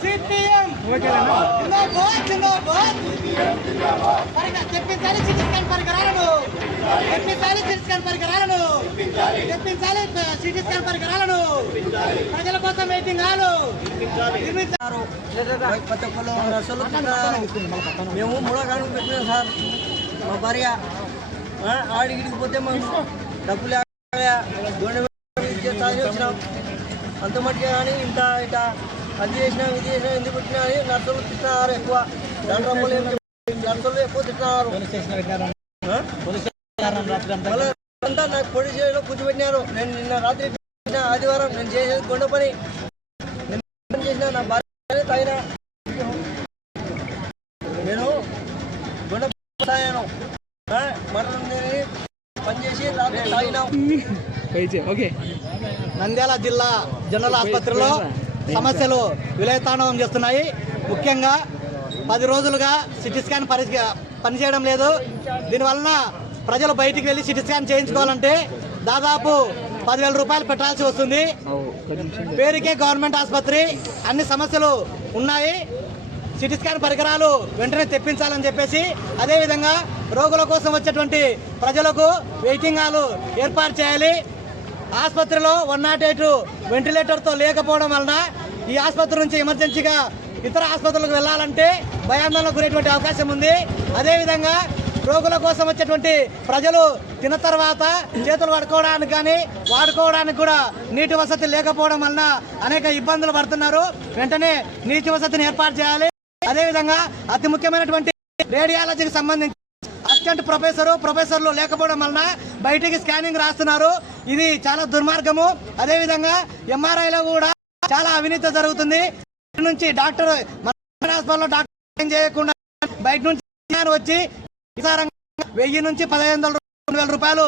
CPM జిందాబాద్ జిందాబాద్ పరికరాలను తెప్పించాలి CT scan పరికరాలను. తెప్పించాలి CT scan పరికరాలను. ప్రజల కోసం వెయిటింగ్ హాలు. నిర్మించారు. ప్రతి మేము మూడో కాలం పెట్టినాం సార్. మా భార్య ఆ, ఆడిగిడికి పోతే మేము డబ్బులు వచ్చినాం. అంత మట్టుకే కానీ ఇంత ఇట అది చేసినాం ఇది చేసినాం ఎందుకు పెట్టినా అని నర్సులు తిట్టినారు ఎక్కువ. దాంట్లో నర్సులు ఎక్కువ తిట్టినారు. ఆ? మళ్ళీ అంతా నాకు పొడి చేయలో కూర్చోబెట్టినారు నేను నిన్న రాత్రి ఆదివారం నేను చేసేది గొండ పని. చేసిన నా భార్య తాగిన. నేను గుణ తాగాను. మరణం పనిచేసి రాత్రి తాగినాం. ఓకే. నంద్యాల జిల్లా జనరల్ ఆసుపత్రిలో సమస్యలు విలయతాండవం చేస్తున్నాయి. ముఖ్యంగా పది రోజులుగా సిటీ స్కాన్ పరి పనిచేయడం లేదు. దీనివలన ప్రజలు బయటికి వెళ్ళి సిటీ స్కాన్ చేయించుకోవాలంటే దాదాపు పదివేల రూపాయలు పెట్టాల్సి వస్తుంది. పేరుకే గవర్నమెంట్ ఆసుపత్రి అన్ని సమస్యలు ఉన్నాయి. సిటీ స్కాన్ పరికరాలు వెంటనే తెప్పించాలని చెప్పేసి అదేవిధంగా రోగుల కోసం వచ్చేటువంటి ప్రజలకు వెయిటింగ్ హాలు ఏర్పాటు చేయాలి. ఆసుపత్రిలో వన్ నాట్ ఎయిట్ వెంటిలేటర్తో లేకపోవడం వలన ఈ ఆసుపత్రి నుంచి ఎమర్జెన్సీగా ఇతర ఆసుపత్రులకు వెళ్ళాలంటే భయాందోళనకు గురేటువంటి అవకాశం ఉంది. అదేవిధంగా రోగుల కోసం వచ్చేటువంటి ప్రజలు తిన్న తర్వాత చేతులు పడుకోవడానికి కానీ వాడుకోవడానికి కూడా నీటి వసతి లేకపోవడం వలన అనేక ఇబ్బందులు పడుతున్నారు. వెంటనే నీటి వసతిని ఏర్పాటు చేయాలి. అదేవిధంగా అతి ముఖ్యమైనటువంటి రేడియాలజీకి సంబంధించి అసిస్టెంట్ ప్రొఫెసర్ ప్రొఫెసర్లు లేకపోవడం వలన బయటికి స్కానింగ్ రాస్తున్నారు. ఇది చాలా దుర్మార్గము. అదేవిధంగా ఎంఆర్ఐలో కూడా చాలా అవినీతి జరుగుతుంది. నుంచి డాక్టర్ హాస్పిటల్లో డాక్టర్ ఏం చేయకుండా బయట నుంచి వచ్చి వెయ్యి నుంచి పదిహేను వందల రెండు వేల రూపాయలు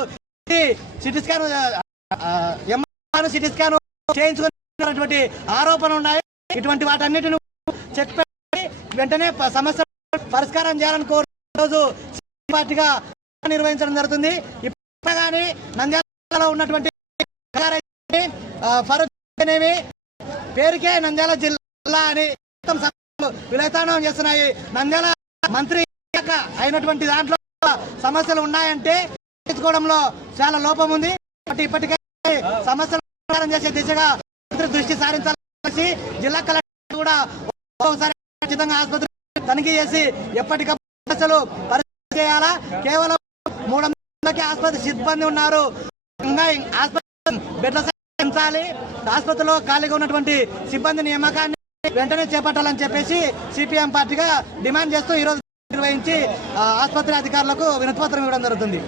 CT scan MR CT scan చేయించుకున్నటువంటి ఆరోపణలు ఉన్నాయి. ఇటువంటి వాటన్నిటిని చెక్ పెట్టి వెంటనే సమస్య పరిష్కారం చేయాలని కోరు రోజు పార్టీగా నిర్వహించడం జరుగుతుంది. ఇప్పుడు కానీ నంద్యాలలో ఉన్నటువంటి ఫరూక్ అనేవి పేరుకే నంద్యాల జిల్లా అని మొత్తం చేస్తున్నాయి. నంద్యాల మంత్రి అయినటువంటి దాంట్లో సమస్యలు ఉన్నాయంటే తీర్చుకోవడంలో చాలా లోపం ఉంది. కాబట్టి ఇప్పటికే సమస్యలు చేసే దిశగా దృష్టి సారించాలని జిల్లా కలెక్టర్ కూడా ఒక్కోసారి ఖచ్చితంగా ఆసుపత్రి తనిఖీ చేసి ఎప్పటికప్పుడు సమస్యలు పరిస్థితి చేయాలా? కేవలం మూడు వందలకి ఆసుపత్రి సిబ్బంది ఉన్నారు. ఇంకా ఆసుపత్రి బెడ్ల పెంచాలి. ఆసుపత్రిలో ఖాళీగా ఉన్నటువంటి సిబ్బంది నియామకాన్ని వెంటనే చేపట్టాలని చెప్పేసి సిపిఎం పార్టీగా డిమాండ్ చేస్తూ ఈరోజు నిర్వహించి ఆసుపత్రి అధికారులకు వినతిపత్రం ఇవ్వడం జరుగుతుంది.